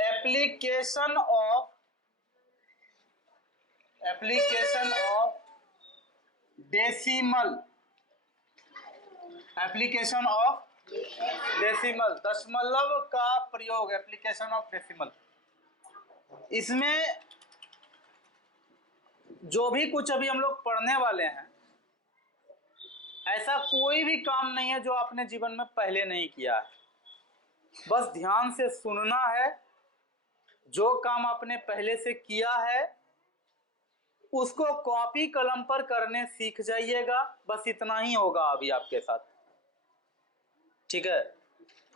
Application of decimal, application of decimal, दशमलव का प्रयोग, एप्लीकेशन ऑफ डेसिमल। इसमें जो भी कुछ अभी हम लोग पढ़ने वाले हैं, ऐसा कोई भी काम नहीं है जो आपने जीवन में पहले नहीं किया है। बस ध्यान से सुनना है, जो काम आपने पहले से किया है उसको कॉपी कलम पर करने सीख जाइएगा। बस इतना ही होगा अभी आपके साथ, ठीक है।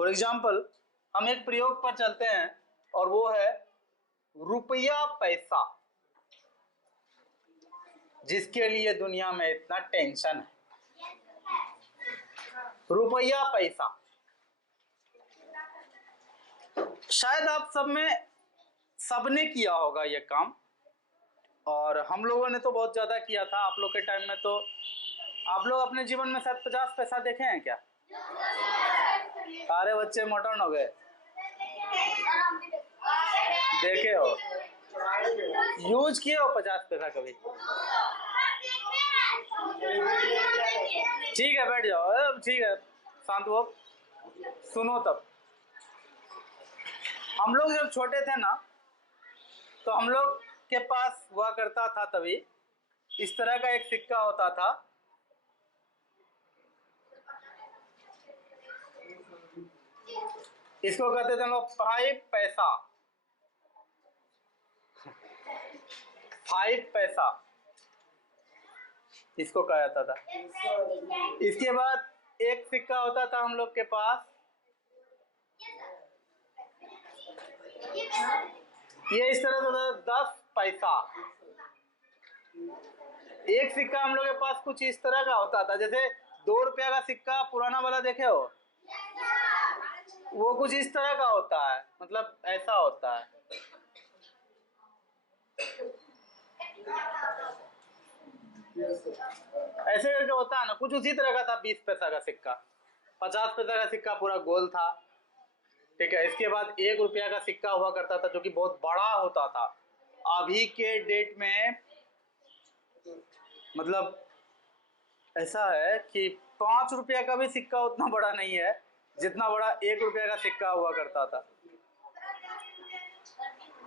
फॉर एग्जाम्पल हम एक प्रयोग पर चलते हैं और वो है रुपया पैसा, जिसके लिए दुनिया में इतना टेंशन है। रुपया पैसा शायद आप सबने किया होगा ये काम, और हम लोगों ने तो बहुत ज्यादा किया था। आप लोग के टाइम में तो आप लोग अपने जीवन में शायद 50 पैसा देखे हैं क्या? सारे बच्चे मॉडर्न हो गए, देखे हो, यूज किए हो 50 पैसा कभी? ठीक है, बैठ जाओ, ठीक है, शांत हो, सुनो। तब हम लोग जब छोटे थे ना, तो हम लोग के पास हुआ करता था तभी इस तरह का एक सिक्का होता था। इसको कहते थे हम लोग 5 पैसा, 5 पैसा इसको कहा जाता था। इसके बाद एक सिक्का होता था हम लोग के पास, ये इस तरह से होता था 10 पैसा। एक सिक्का हम लोग के पास कुछ इस तरह का होता था, जैसे 2 रुपया का सिक्का पुराना वाला देखे हो, वो कुछ इस तरह का होता है, मतलब ऐसा होता है। ऐसे करके होता है ना, कुछ उसी तरह का था 20 पैसा का सिक्का। 50 पैसा का सिक्का पूरा गोल था, ठीक है। इसके बाद 1 रुपया का सिक्का हुआ करता था जो कि बहुत बड़ा होता था। अभी के डेट में मतलब ऐसा है कि 5 रुपया का भी सिक्का उतना बड़ा नहीं है जितना बड़ा 1 रुपया का सिक्का हुआ करता था।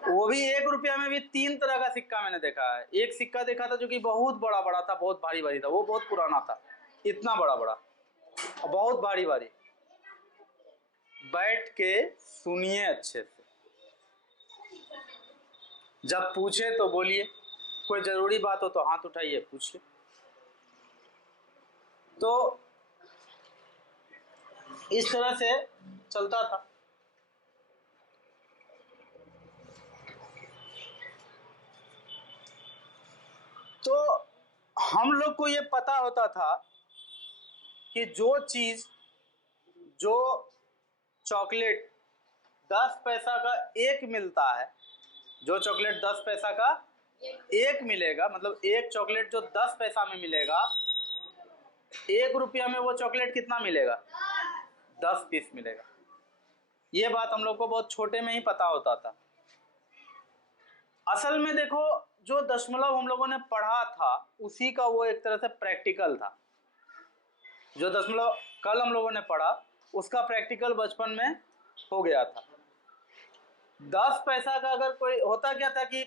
वो भी 1 रुपया में भी 3 तरह का सिक्का मैंने देखा है। एक सिक्का देखा था जो कि बहुत बड़ा बड़ा था, बहुत भारी भारी था, वो बहुत पुराना था, इतना बड़ा बड़ा और बहुत भारी भारी। बैठ के सुनिए अच्छे से, जब पूछे तो बोलिए, कोई जरूरी बात हो तो हाथ उठाइए, पूछिए। तो इस तरह से चलता था। तो हम लोग को ये पता होता था कि जो चीज, जो चॉकलेट 10 पैसा का एक मिलता है, जो चॉकलेट 10 पैसा का एक मिलेगा, मतलब एक चॉकलेट जो 10 पैसा में मिलेगा, 1 रुपया में वो चॉकलेट कितना मिलेगा? 10 पीस मिलेगा। ये बात हम लोग को बहुत छोटे में ही पता होता था। असल में देखो, जो दशमलव हम लोगों ने पढ़ा था उसी का वो एक तरह से प्रैक्टिकल था। जो दशमलव कल हम लोगों ने पढ़ा उसका प्रैक्टिकल बचपन में हो गया था। 10 पैसा का अगर कोई होता, क्या था कि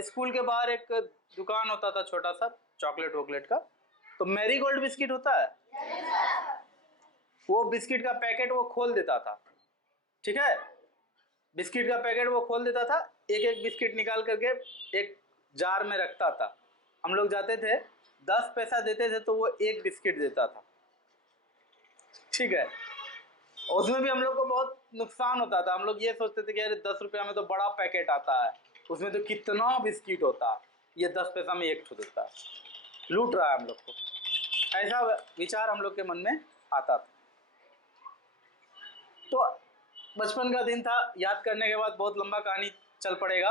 स्कूल के बाहर एक दुकान होता था छोटा सा चॉकलेट वॉकलेट का, तो मैरीगोल्ड बिस्किट होता है, वो बिस्किट का पैकेट वो खोल देता था, ठीक है। बिस्किट का पैकेट वो खोल देता था, एक एक बिस्किट निकाल करके एक जार में रखता था। हम लोग जाते थे, 10 पैसा देते थे तो वो एक बिस्किट देता था, ठीक है। उसमें भी हम लोग को बहुत नुकसान होता था। हम लोग ये सोचते थे कि अरे 10 रुपया में तो बड़ा पैकेट आता है, उसमें तो कितना बिस्किट होता है, ये 10 पैसा में एक ठो देता है, लूट रहा है हम लोग को। ऐसा विचार हम लोग के मन में आता था। तो बचपन का दिन था, याद करने के बाद बहुत लंबा कहानी चल पड़ेगा,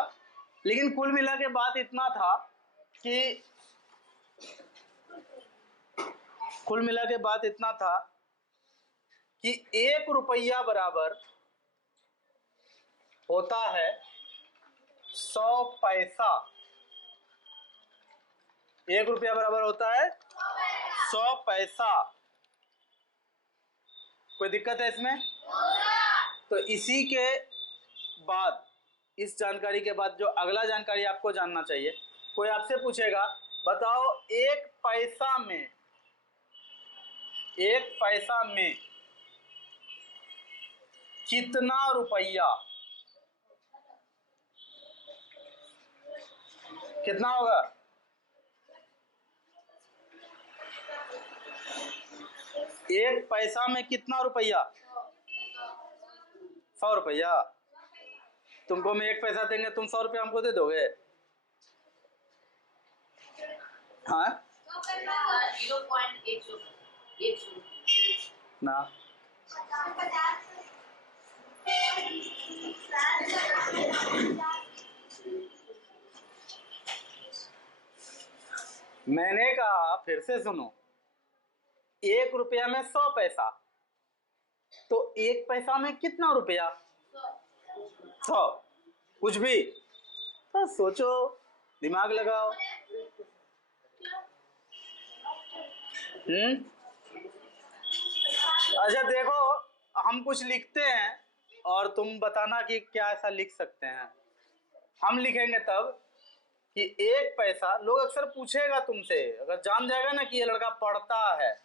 लेकिन कुल मिला के बात इतना था कि कि 1 रुपया बराबर होता है 100 पैसा। 1 रुपया बराबर होता है 100 पैसा। कोई दिक्कत है इसमें? तो इसी के बाद, इस जानकारी के बाद जो अगला जानकारी आपको जानना चाहिए, कोई आपसे पूछेगा बताओ 1 पैसा में, 1 पैसा में कितना रुपया, कितना होगा? एक पैसा में कितना रुपया? 100 रुपया। तुमको मैं 1 पैसा देंगे, तुम 100 रुपया हमको दे दोगे? हाँ ना, मैंने कहा, फिर से सुनो, 1 रुपया में 100 पैसा, तो 1 पैसा में कितना रुपया? 100। कुछ भी तो सोचो, दिमाग लगाओ। अच्छा देखो, हम कुछ लिखते हैं और तुम बताना कि क्या ऐसा लिख सकते हैं। हम लिखेंगे तब कि 1 पैसा, लोग अक्सर पूछेगा तुमसे, अगर जान जाएगा ना कि ये लड़का पढ़ता है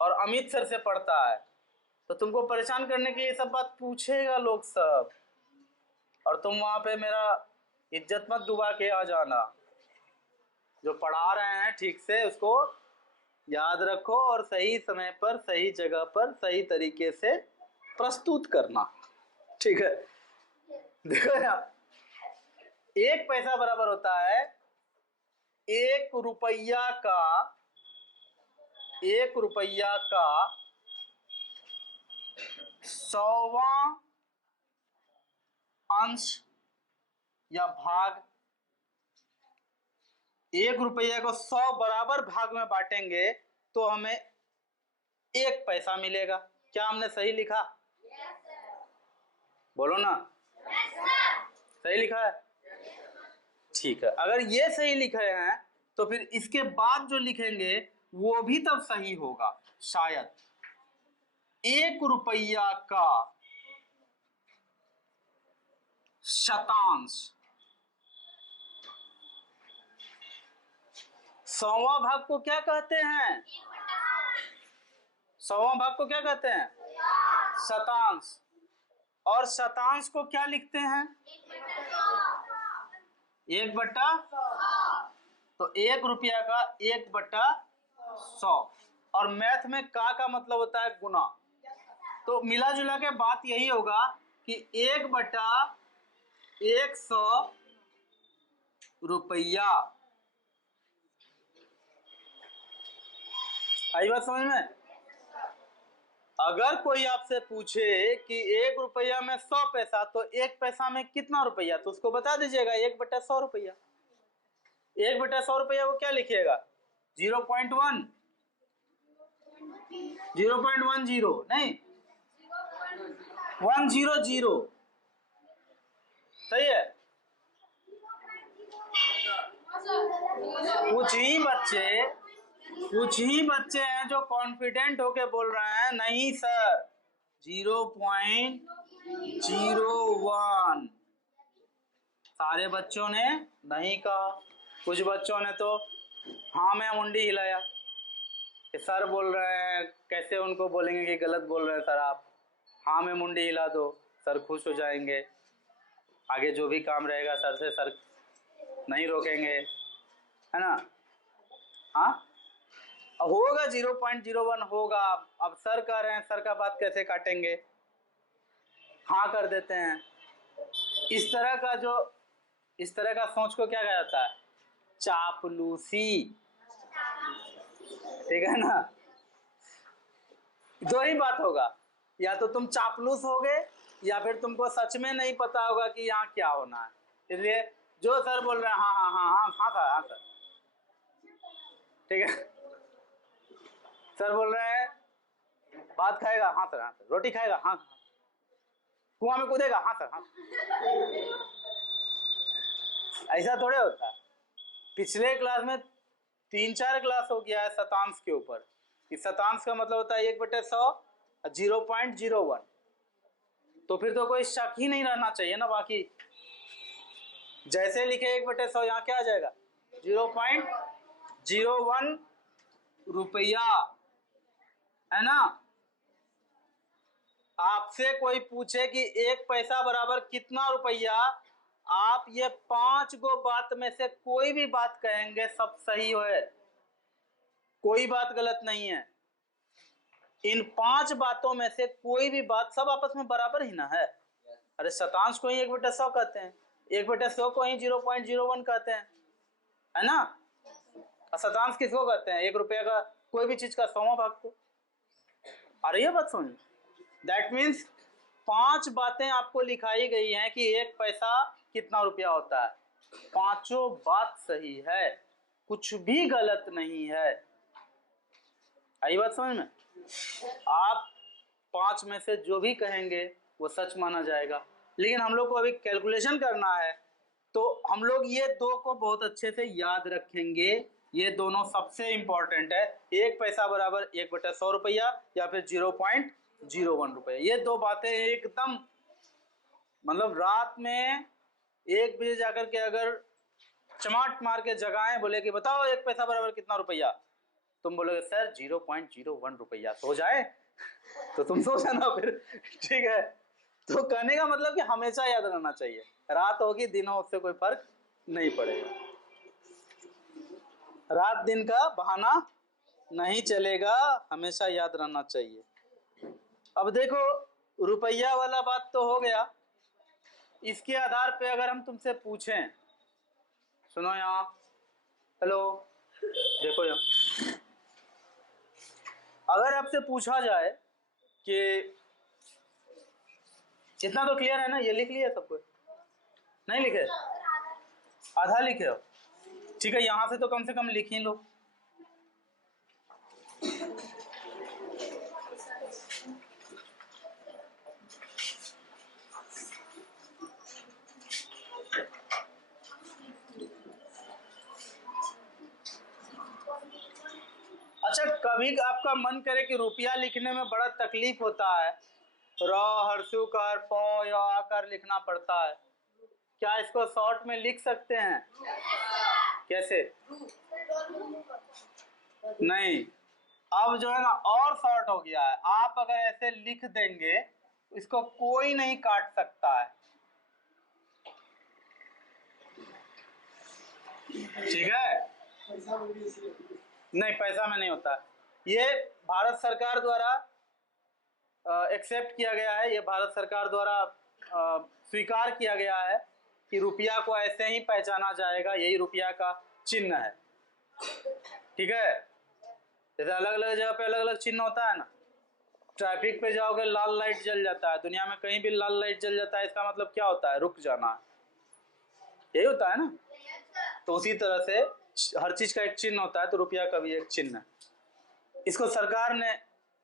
और अमित सर से पढ़ता है, तो तुमको परेशान करने के लिए सब बात पूछेगा लोग सब, और तुम वहां पे मेरा इज्जत मत डुबा के आ जाना। जो पढ़ा रहे हैं ठीक से उसको याद रखो और सही समय पर, सही जगह पर, सही तरीके से प्रस्तुत करना, ठीक है? देखो ना, 1 पैसा बराबर होता है 1 रुपया का, 1 रुपया का 100वां अंश या भाग। 1 रुपया को 100 बराबर भाग में बांटेंगे तो हमें 1 पैसा मिलेगा। क्या हमने सही लिखा? बोलो ना, सही लिखा है? ठीक है, अगर ये सही लिखे हैं तो फिर इसके बाद जो लिखेंगे वो भी तब सही होगा शायद। 1 रुपया का शतांश, 100वां भाग को क्या कहते हैं? 100वां भाग को क्या कहते हैं? शतांश। और शतांश को क्या लिखते हैं? 1/100। तो 1 रुपया का 1/100। और मैथ में का मतलब होता है गुना। तो मिला जुला के बात यही होगा कि 1/100 रुपया। आई बात समझ में? अगर कोई आपसे पूछे कि 1 रुपया में 100 पैसा, तो 1 पैसा में कितना रुपया, तो उसको बता दीजिएगा 1/100 रुपया। 1/100 रुपया को क्या लिखिएगा? 0.1, 0.10 नहीं, 100। सही है? कुछ ही बच्चे हैं जो कॉन्फिडेंट होके बोल रहे हैं नहीं सर 0.01। सारे बच्चों ने नहीं कहा, कुछ बच्चों ने तो हाँ में मुंडी हिलाया कि सर बोल रहे हैं, कैसे उनको बोलेंगे कि गलत बोल रहे हैं सर आप, हाँ में मुंडी हिला दो, सर खुश हो जाएंगे, आगे जो भी काम रहेगा सर से सर नहीं रोकेंगे, है ना? हाँ होगा 0.01 होगा। अब सर कह रहे हैं, सर का बात कैसे काटेंगे? हाँ कर देते हैं। इस तरह का सोच को क्या कहा जाता है? चापलूसी। ठीक है ना? दो ही बात होगा, या तो तुम चापलूस होगे या फिर तुमको सच में नहीं पता होगा कि यहाँ क्या होना है। इसलिए जो सर बोल रहे हैं हाँ हाँ हाँ हाँ हाँ सर, हाँ सर, ठीक है? सर बोल रहे हैं भात खाएगा, हाँ सर, हाँ सर, रोटी खाएगा, हाँ हाँ, कुआं में कूदेगा? हाँ सर, हाँ। ऐसा थोड़े होता है। पिछले क्लास में 3-4 क्लास हो गया है शतांश के ऊपर। इस शतांश का मतलब होता है 1/100 0.01। तो फिर तो कोई शक ही नहीं रहना चाहिए ना। बाकी जैसे लिखे 1/100, यहाँ क्या आ जाएगा? 0.01 रुपया, है ना। आपसे कोई पूछे कि 1 पैसा बराबर कितना रुपया, आप ये 5 गो बात में से कोई भी बात कहेंगे, सब सही है, कोई बात गलत नहीं है। इन 5 बातों में से कोई भी बात, सब आपस में बराबर ही ना है। अरे शतांश को ही 1/100 कहते हैं, 1/100 को ही 0.01 कहते हैं, है ना। शतांश किसको कहते हैं? 1 रुपया का कोई भी चीज का 100वां भाग को। अरे ये बात समझ, दैट मीन्स 5 बातें आपको लिखाई गई हैं कि 1 पैसा कितना रुपया होता है। 5 बात सही है, कुछ भी गलत नहीं है। आई बात समझ में? आप 5 में से जो भी कहेंगे वो सच माना जाएगा। लेकिन हम लोग को अभी कैलकुलेशन करना है, तो हम लोग ये 2 को बहुत अच्छे से याद रखेंगे। ये दोनों सबसे इंपॉर्टेंट है। 1 पैसा बराबर 1/100 रुपया या फिर 0.01 रुपया। ये 2 बातें एकदम, मतलब रात में 1 बजे जाकर के अगर चमाट मार के जगाएं, बोले कि बताओ 1 पैसा बराबर कितना रुपया, तुम बोलोगे सर 0.01 रुपया, सो जाए तो तुम सो जाना फिर, ठीक है। तो कहने का मतलब कि हमेशा याद रहना चाहिए, रात होगी दिन हो उससे कोई फर्क नहीं पड़ेगा। रात दिन का बहाना नहीं चलेगा, हमेशा याद रहना चाहिए। अब देखो, रुपया वाला बात तो हो गया। इसके आधार पे अगर हम तुमसे पूछें, सुनो यहाँ, हेलो, देखो यहाँ, अगर आपसे पूछा जाए कि इतना तो क्लियर है ना, ये लिख लिया सब कुछ? नहीं लिखे? आधा लिखे हो? ठीक है, यहां से तो कम से कम लिख ही लो। अच्छा, कभी आपका मन करे कि रुपया लिखने में बड़ा तकलीफ होता है, र हर्षु कर प या आकर लिखना पड़ता है, क्या इसको शॉर्ट में लिख सकते हैं? कैसे? नहीं, अब जो है ना और शॉर्ट हो गया है। आप अगर ऐसे लिख देंगे, इसको कोई नहीं काट सकता है, ठीक है। नहीं, पैसा में नहीं होता। ये भारत सरकार द्वारा एक्सेप्ट किया गया है, ये भारत सरकार द्वारा स्वीकार किया गया है कि रुपया को ऐसे ही पहचाना जाएगा, यही रुपया का चिन्ह है, ठीक है। जैसे अलग अलग जगह पे अलग अलग चिन्ह होता है ना। ट्रैफिक पे जाओगे लाल लाइट जल जाता है, दुनिया में कहीं भी लाल लाइट जल जाता है, इसका मतलब क्या होता है? रुक जाना है, यही होता है ना। तो उसी तरह से हर चीज का एक चिन्ह होता है, तो रुपया का भी एक चिन्ह है। इसको सरकार ने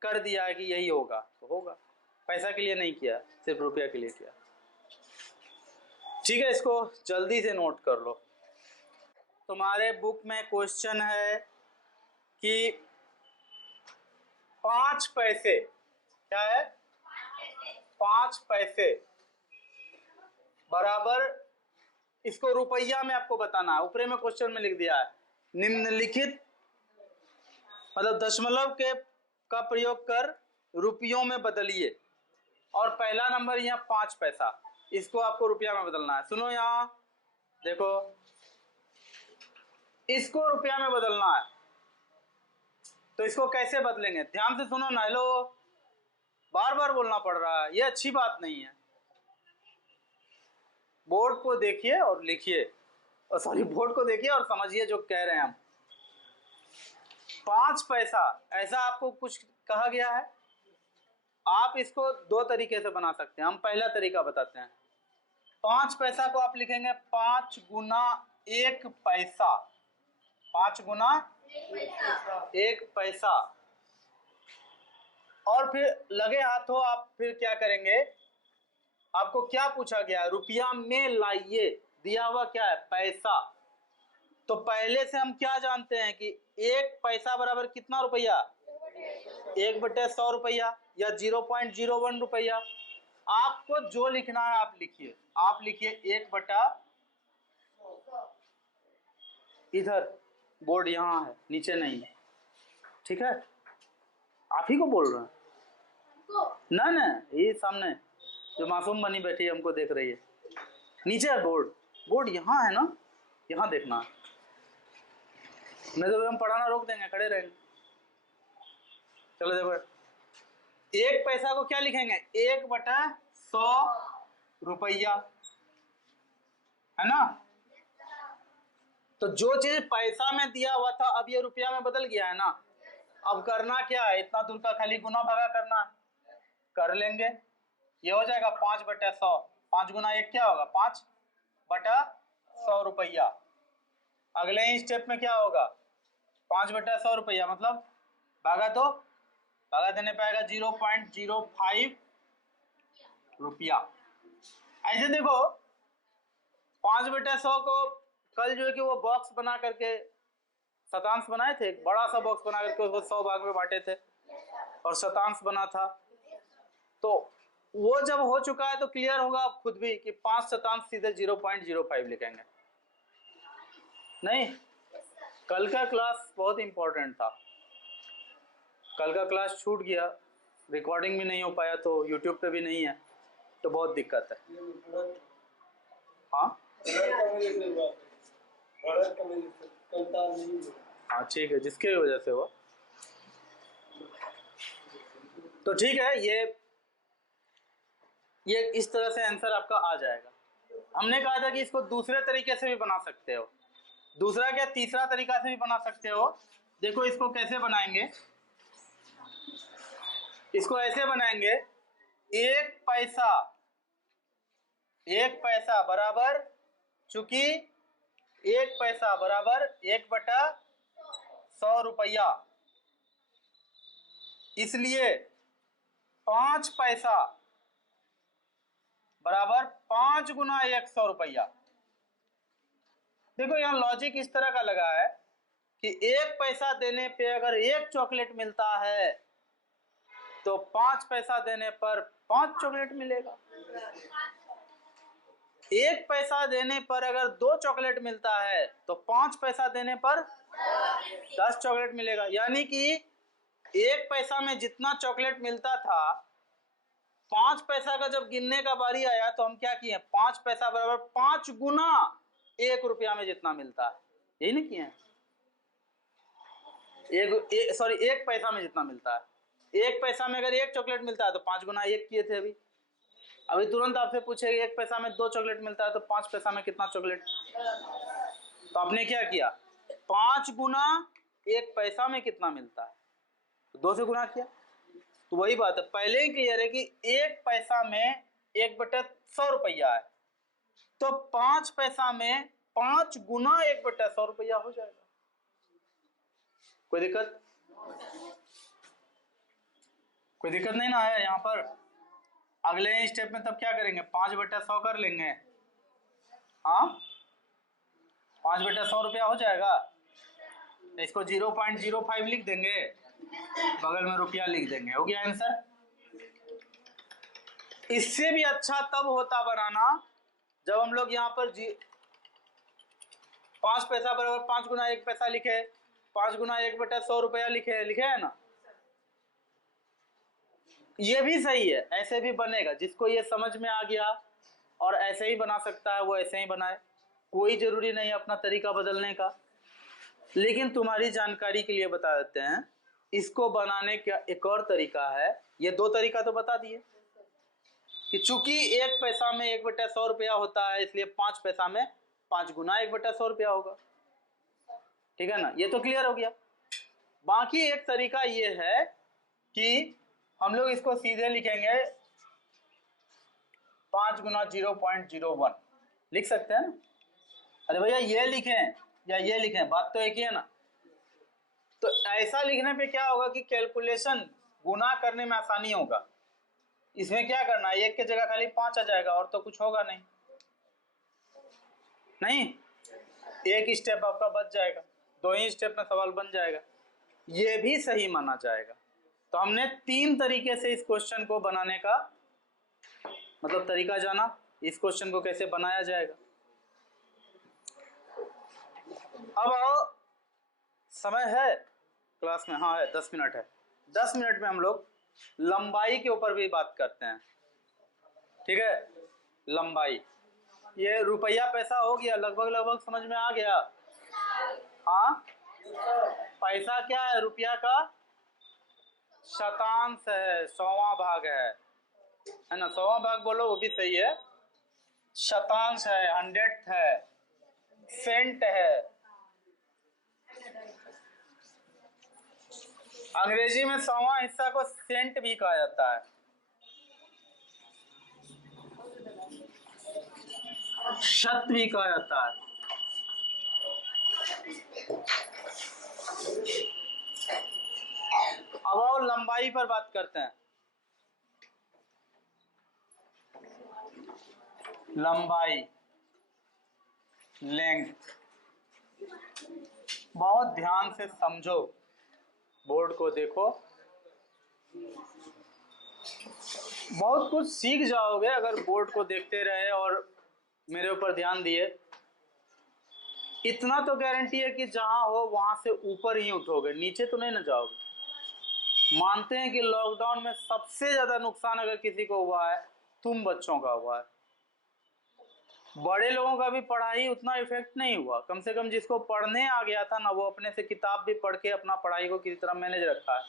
कर दिया है कि यही होगा, तो होगा। पैसा के लिए नहीं किया, सिर्फ रुपया के लिए किया, ठीक है। इसको जल्दी से नोट कर लो। तुम्हारे बुक में क्वेश्चन है कि 5 पैसे, क्या है? 5 पैसे बराबर, इसको रुपया में आपको बताना है। ऊपर में क्वेश्चन में लिख दिया है, निम्नलिखित, मतलब दशमलव के का प्रयोग कर रुपयों में बदलिए, और पहला नंबर यहाँ 5 पैसा, इसको आपको रुपया में बदलना है। सुनो यहाँ, देखो, इसको रुपया में बदलना है, तो इसको कैसे बदलेंगे? ध्यान से सुनो ना। हेलो, बार बार बोलना पड़ रहा है, ये अच्छी बात नहीं है। बोर्ड को देखिए और लिखिए, और सॉरी, बोर्ड को देखिए और समझिए जो कह रहे हैं हम। 5 पैसा, ऐसा आपको कुछ कहा गया है? आप इसको 2 तरीके से बना सकते हैं, हम पहला तरीका बताते हैं। 5 पैसा को आप लिखेंगे 5 गुना 1 पैसा, 5 गुना 1 पैसा, और फिर लगे हाथों आप फिर क्या करेंगे? आपको क्या पूछा गया, रुपया में लाइए, दिया हुआ क्या है, पैसा। तो पहले से हम क्या जानते हैं कि एक पैसा बराबर कितना रुपया, 1/100 रुपया या 0.01 रुपया। आपको जो लिखना है आप लिखिए, आप लिखिए 1/, इधर बोर्ड यहाँ है, नीचे नहीं है, ठीक है। आप ही को बोल रहे हैं ना, ना ये सामने जो मासूम बनी बैठी है हमको देख रही है, नीचे है बोर्ड, बोर्ड यहाँ है ना, यहाँ देखना है, नहीं तो हम पढ़ाना रोक देंगे, खड़े रहेंगे। चलो देखो, एक पैसा को क्या लिखेंगे, 1/100 रुपया, है ना। तो जो चीज पैसा में दिया हुआ था अब ये रुपया में बदल गया है ना। अब करना क्या है, इतना दूर का खाली गुना भागा करना है, कर लेंगे। ये हो जाएगा 5/100, 5 गुना 1 क्या होगा, 5/100 रुपया। अगले ही स्टेप में क्या होगा, 5/100 रुपया मतलब भागा, तो भागा देने पाएगा 0.05 रुपया। ऐसे देखो 5/100 को कल जो है कि वो बॉक्स बना करके शतांश बनाए थे, एक बड़ा सा बॉक्स बना करके उसको 100 भाग में बांटे थे और शतांश बना था। तो वो जब हो चुका है तो क्लियर होगा आप खुद भी कि 5 शतांश सीधे 0.05 लिखेंगे। नहीं, कल का क्लास बहुत इंपॉर्टेंट था, कल का क्लास छूट गया, रिकॉर्डिंग भी नहीं हो पाया, तो यूट्यूब पे भी नहीं है, तो बहुत दिक्कत है। हाँ हाँ ठीक है, जिसके वजह से हो, तो ठीक है। ये इस तरह से आंसर आपका आ जाएगा। हमने कहा था कि इसको दूसरे तरीके से भी बना सकते हो, दूसरा क्या तीसरा तरीका से भी बना सकते हो। देखो इसको कैसे बनाएंगे, इसको ऐसे बनाएंगे, 1 पैसा बराबर, चूंकि 1 पैसा बराबर 1/100 रुपया, इसलिए 5 पैसा बराबर 5 गुना 100 रुपया। देखो यहाँ लॉजिक इस तरह का लगा है कि 1 पैसा देने पे अगर 1 चॉकलेट मिलता है तो 5 पैसा देने पर 5 चॉकलेट मिलेगा। 1 पैसा देने पर अगर 2 चॉकलेट मिलता है तो 5 पैसा देने पर 10 चॉकलेट मिलेगा। यानी कि 1 पैसा में जितना चॉकलेट मिलता था, 5 पैसा का जब गिनने का बारी आया तो हम क्या किए, 5 पैसा बराबर 5 गुना 1 रुपया में जितना मिलता है, यही नहीं किए, 1 पैसा में जितना मिलता है। 1 पैसा में अगर 1 चॉकलेट मिलता है तो 5 गुना 1 किए थे। अभी तुरंत आपसे पूछेगा 1 पैसा में 2 चॉकलेट मिलता है तो 5 पैसा में कितना चॉकलेट, तो आपने क्या किया, 5 गुना 1 पैसा में कितना मिलता है, 2 से गुना किया। तो वही बात है, पहले ही क्लियर है कि 1 पैसा में 1/100 रुपया है, तो 5 पैसा में 5 गुना 1/100 रुपया हो जाएगा। कोई दिक्कत नहीं ना है यहाँ पर। अगले स्टेप में तब क्या करेंगे, 5/100 कर लेंगे। हाँ 5/100 रुपया हो जाएगा, इसको 0.05 लिख देंगे, बगल में रुपया लिख देंगे, हो गया आंसर। इससे भी अच्छा तब होता बनाना जब हम लोग यहाँ पर 5 पैसा बराबर 5 गुना 1 पैसा लिखे, 5 गुना 1/100 रुपया लिखे है ना। ये भी सही है, ऐसे भी बनेगा, जिसको ये समझ में आ गया और ऐसे ही बना सकता है वो ऐसे ही बनाए, कोई जरूरी नहीं अपना तरीका बदलने का। लेकिन तुम्हारी जानकारी के लिए बता देते हैं, इसको बनाने का एक और तरीका है। ये 2 तरीका तो बता दिए कि चूंकि 1 पैसा में 1/100 रुपया होता है, इसलिए 5 पैसा में 5 गुना 1/100 रुपया होगा, ठीक है ना। ये तो क्लियर हो गया। बाकी एक तरीका ये है कि हम लोग इसको सीधे लिखेंगे 5 गुना 0.01 लिख सकते हैं ना। अरे भैया ये लिखें या ये लिखें, बात तो एक ही है ना। तो ऐसा लिखने पे क्या होगा कि कैलकुलेशन गुना करने में आसानी होगा, इसमें क्या करना है, एक की जगह खाली 5 आ जाएगा और तो कुछ होगा नहीं, एक स्टेप आपका बच जाएगा, 2 ही स्टेप में सवाल बन जाएगा, ये भी सही माना जाएगा। तो हमने 3 तरीके से इस क्वेश्चन को बनाने का मतलब तरीका जाना, इस क्वेश्चन को कैसे बनाया जाएगा। अब आओ, समय है क्लास में? हाँ है, 10 मिनट है। 10 मिनट में हम लोग लंबाई के ऊपर भी बात करते हैं, ठीक है? लंबाई, ये रुपया पैसा हो गया, लगभग लगभग समझ में आ गया। हाँ, पैसा क्या है? रुपया का शतांश है, 100वां भाग है ना? 100वां भाग बोलो वो भी सही है। शतांश है, 100th है, सेंट है। अंग्रेजी में 100वां हिस्सा को सेंट भी कहा जाता है। शत भी कहा जाता है। अब आओ लंबाई पर बात करते हैं। लंबाई, लेंथ, बहुत ध्यान से समझो, बोर्ड को देखो, बहुत कुछ सीख जाओगे अगर बोर्ड को देखते रहे और मेरे ऊपर ध्यान दिए। इतना तो गारंटी है कि जहां हो वहां से ऊपर ही उठोगे, नीचे तो नहीं ना जाओगे। मानते हैं कि लॉकडाउन में सबसे ज्यादा नुकसान अगर किसी को हुआ है, तुम बच्चों का हुआ है। बड़े लोगों का भी पढ़ाई उतना इफेक्ट नहीं हुआ, कम से कम जिसको पढ़ने आ गया था ना, वो अपने से किताब भी पढ़ के अपना पढ़ाई को किसी तरह मैनेज रखा है।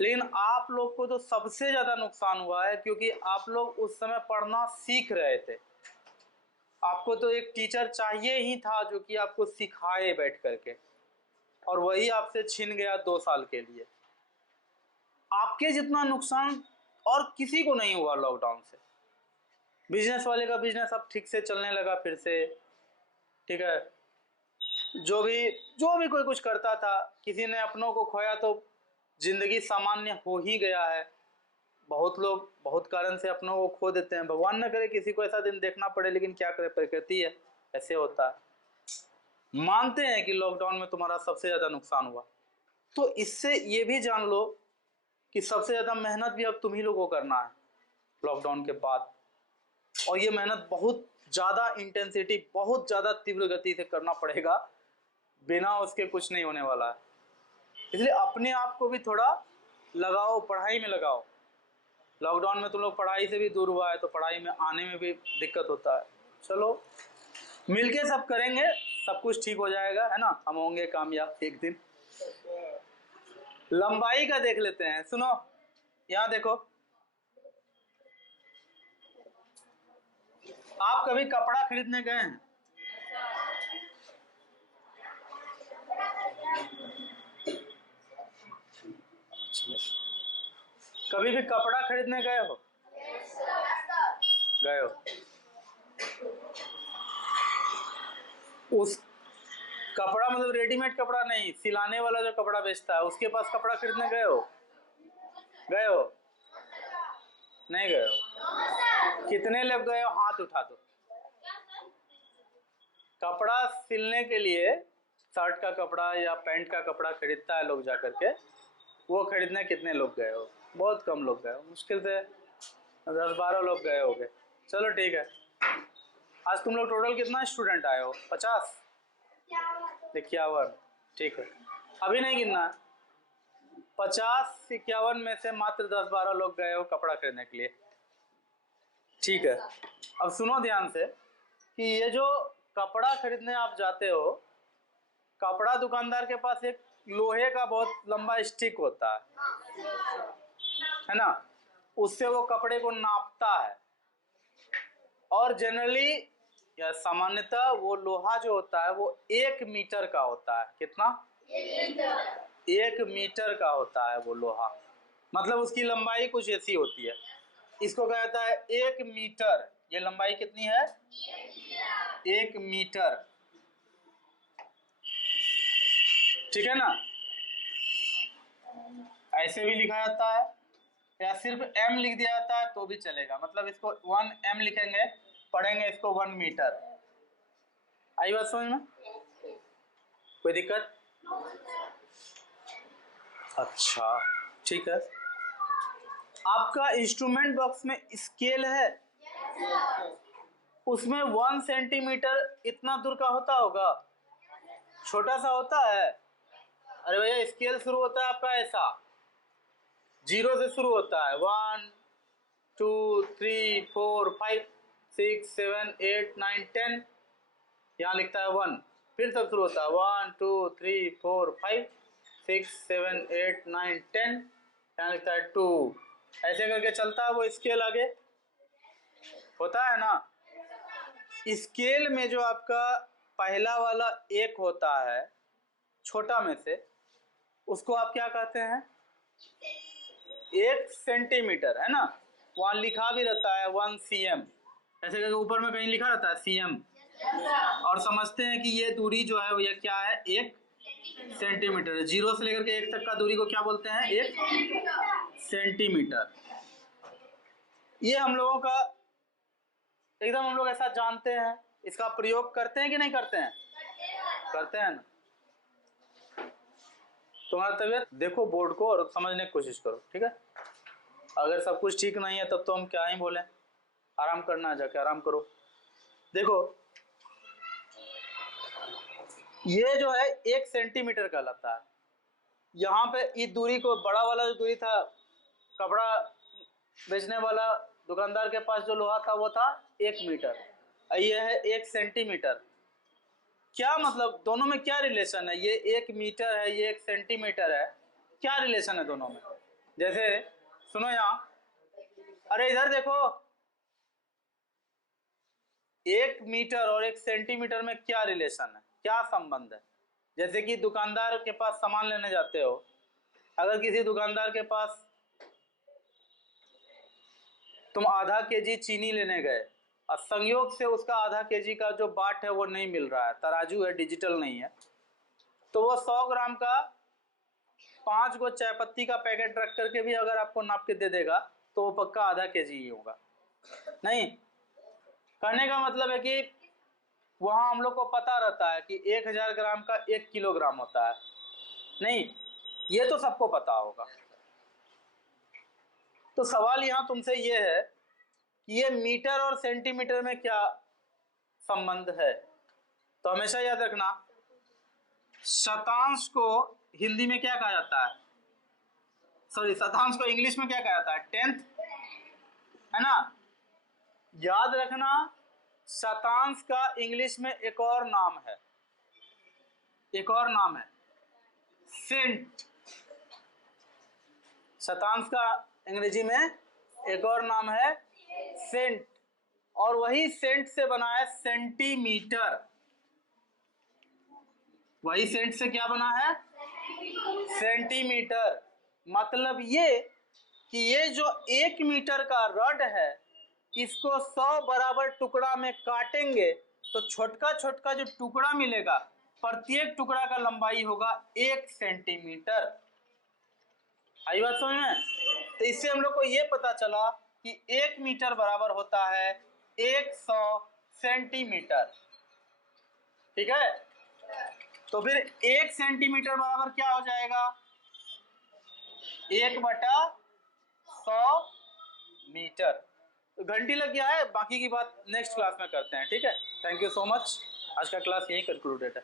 लेकिन आप लोग को तो सबसे ज्यादा नुकसान हुआ है, क्योंकि आप लोग उस समय पढ़ना सीख रहे थे। आपको तो एक टीचर चाहिए ही था जो कि आपको सिखाए बैठ करके, और वही आपसे छिन गया 2 साल के लिए। आपके जितना नुकसान और किसी को नहीं हुआ लॉकडाउन से। बिजनेस वाले का बिजनेस अब ठीक से चलने लगा फिर से, ठीक है? जो भी कोई कुछ करता था, किसी ने अपनों को खोया तो जिंदगी सामान्य हो ही गया है। बहुत लोग बहुत कारण से अपनों को खो देते हैं, भगवान न करे किसी को ऐसा दिन देखना पड़े, लेकिन क्या करे, प्रकृति है, ऐसे होता है। मानते हैं कि लॉकडाउन में तुम्हारा सबसे ज्यादा नुकसान हुआ, तो इससे ये भी जान लो कि सबसे ज्यादा मेहनत भी अब तुम ही लोगों को करना है लॉकडाउन के बाद। और ये मेहनत बहुत ज्यादा इंटेंसिटी, बहुत ज्यादा तीव्र गति से करना पड़ेगा, बिना उसके कुछ नहीं होने वाला है। इसलिए अपने आप को भी थोड़ा लगाओ, पढ़ाई में लगाओ। लॉकडाउन में तुम लोग पढ़ाई से भी दूर हुआ है, तो पढ़ाई में आने में भी दिक्कत होता है। चलो मिलके सब करेंगे, सब कुछ ठीक हो जाएगा, है ना? हम होंगे कामयाब एक दिन। लंबाई का देख लेते हैं, सुनो यहाँ देखो। आप कभी कपड़ा खरीदने गए हैं? कभी भी कपड़ा खरीदने गए हो? गए हो? उस कपड़ा मतलब रेडीमेड कपड़ा नहीं, सिलाने वाला जो कपड़ा बेचता है उसके पास कपड़ा खरीदने गए हो? गए हो? नहीं गए हो? कितने लोग गए हो? हाथ उठा दो। कपड़ा सिलने के लिए, शर्ट का कपड़ा या पैंट का कपड़ा खरीदता है लोग जाकर के, वो खरीदने कितने लोग गए हो? बहुत कम लोग गए हो, मुश्किल से 10-12 लोग गए होंगे। चलो ठीक है। आज तुम लोग टोटल कितना स्टूडेंट आए हो? 50? 51? ठीक है, अभी नहीं गिनना है। 50-51 में से मात्र 10-12 लोग गए हो कपड़ा खरीदने के लिए, ठीक है? अब सुनो ध्यान से कि ये जो कपड़ा खरीदने आप जाते हो, कपड़ा दुकानदार के पास एक लोहे का बहुत लंबा स्टिक होता है ना? उससे वो कपड़े को नापता है, और जनरली या सामान्यतः वो लोहा जो होता है वो 1 मीटर का होता है। कितना? 1 मीटर का होता है वो लोहा, मतलब उसकी लंबाई कुछ ऐसी होती है। इसको कहा जाता है 1 मीटर। ये लंबाई कितनी है? 1 मीटर, ठीक है ना? ऐसे भी लिखा जाता है, या सिर्फ m लिख दिया जाता है तो भी चलेगा, मतलब इसको 1m लिखेंगे, पढ़ेंगे इसको 1 मीटर। आई बात समझ में? कोई दिक्कत? अच्छा ठीक है। आपका इंस्ट्रूमेंट बॉक्स में स्केल है, उसमें 1 सेंटीमीटर इतना दूर का होता होगा, छोटा सा होता है। अरे भैया स्केल शुरू होता है आपका ऐसा, 0 से शुरू होता है, 1 2 3 4 5 6 7 8 9 10, यहाँ लिखता है 1, फिर तब शुरू होता है 1 2 3 4 5 6 7 8 9 10, यहाँ लिखता है 2, ऐसे करके चलता है वो स्केल आगे, होता है ना। स्केल में जो आपका पहला वाला 1 होता है छोटा में से, उसको आप क्या कहते हैं? 1 सेंटीमीटर, है ना। वहाँ लिखा भी रहता है 1 cm, ऐसे करके ऊपर में कहीं लिखा रहता है cm, और समझते हैं कि ये दूरी जो है वो ये क्या है, 1 सेंटीमीटर है। 0 से लेकर के 1 तक का दूरी को क्या बोलते हैं? 1 सेंटीमीटर। ये हम लोगों का एकदम, हम लोग ऐसा जानते हैं, इसका प्रयोग करते हैं कि नहीं करते हैं? करते हैं ना। तुम्हारा तबीयत देखो बोर्ड को और समझने की कोशिश करो, ठीक है। अगर सब कुछ ठीक नहीं है तब तो हम क्या ही बोलें, आराम करना है, जाके आराम करो। देखो ये जो है 1 सेंटीमीटर कहलाता है। यहाँ पे इस दूरी को, बड़ा वाला जो दूरी था, कपड़ा बेचने वाला दुकानदार के पास जो लोहा था वो था 1 मीटर, ये है 1 सेंटीमीटर। क्या मतलब दोनों में क्या रिलेशन है? ये 1 मीटर है, ये 1 सेंटीमीटर है, क्या रिलेशन है दोनों में? जैसे सुनो यहाँ, अरे इधर देखो, 1 मीटर और 1 सेंटीमीटर में क्या रिलेशन है, क्या संबंध है? जैसे कि दुकानदार के पास सामान लेने जाते हो, अगर किसी दुकानदार के पास तुम आधा केजी चीनी लेने गए और संयोग से उसका आधा केजी का जो बाट है वो नहीं मिल रहा है, तराजू है, डिजिटल नहीं है, तो वो 100 ग्राम का 5 गो चाय पत्ती का पैकेट रख करके भी अगर आपको नाप के दे देगा तो वो पक्का आधा केजी ही होगा। नहीं, कहने का मतलब है कि वहां हम लोग को पता रहता है कि 1000 ग्राम का 1 किलोग्राम होता है। नहीं, ये तो सबको पता होगा। तो सवाल यहाँ तुमसे ये है कि ये मीटर और सेंटीमीटर में क्या संबंध है? तो हमेशा याद रखना, शतांश को हिंदी में क्या कहा जाता है? सॉरी, शतांश को इंग्लिश में क्या कहा जाता है? 10th, है ना। याद रखना, शतांश का इंग्लिश में एक और नाम है, एक और नाम है सेंट। शतांश का अंग्रेजी में एक और नाम है सेंट, और वही सेंट से बना है सेंटीमीटर। वही सेंट से क्या बना है? सेंटीमीटर। मतलब ये कि ये जो 1 मीटर का रड है, इसको 100 बराबर टुकड़ा में काटेंगे तो छोटका छोटका जो टुकड़ा मिलेगा, प्रत्येक टुकड़ा का लंबाई होगा 1 सेंटीमीटर। आई बात समझ में? तो इससे हम लोग को ये पता चला कि 1 मीटर बराबर होता है 100 सेंटीमीटर, ठीक है। तो फिर 1 सेंटीमीटर बराबर क्या हो जाएगा? 1/100 मीटर। तो घंटी लग गया है, बाकी की बात नेक्स्ट क्लास में करते हैं, ठीक है। थैंक यू सो मच, आज का क्लास यही कंक्लूडेड है।